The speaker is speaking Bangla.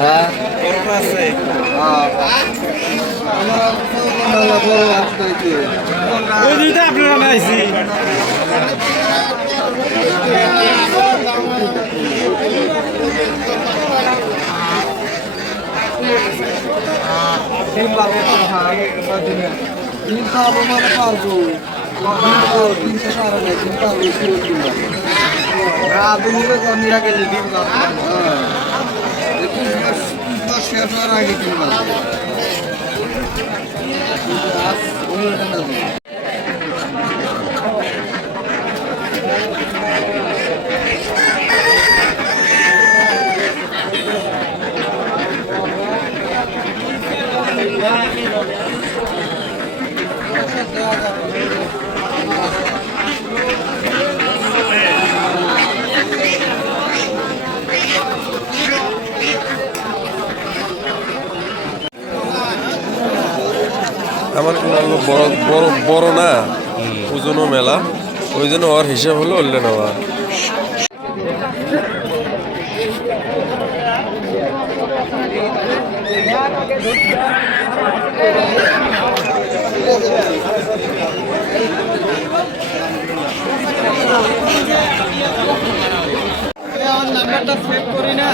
হ্যাঁ ওই দুইটা আপনারা নাইছি ডিম খাবো মানে পারবো তিনশো সাড়ে নেই ডিম খাবো আপনি নিয়ে গেলে ডিম খাবো শেষ হওয়ার আগে ডিম খাবো আমার বড় বড় বড় না ওজনও মেলা ওই জন্য ওর হিসাব হলো উল্লে নেওয়া নাম্বারটা সেভ করি না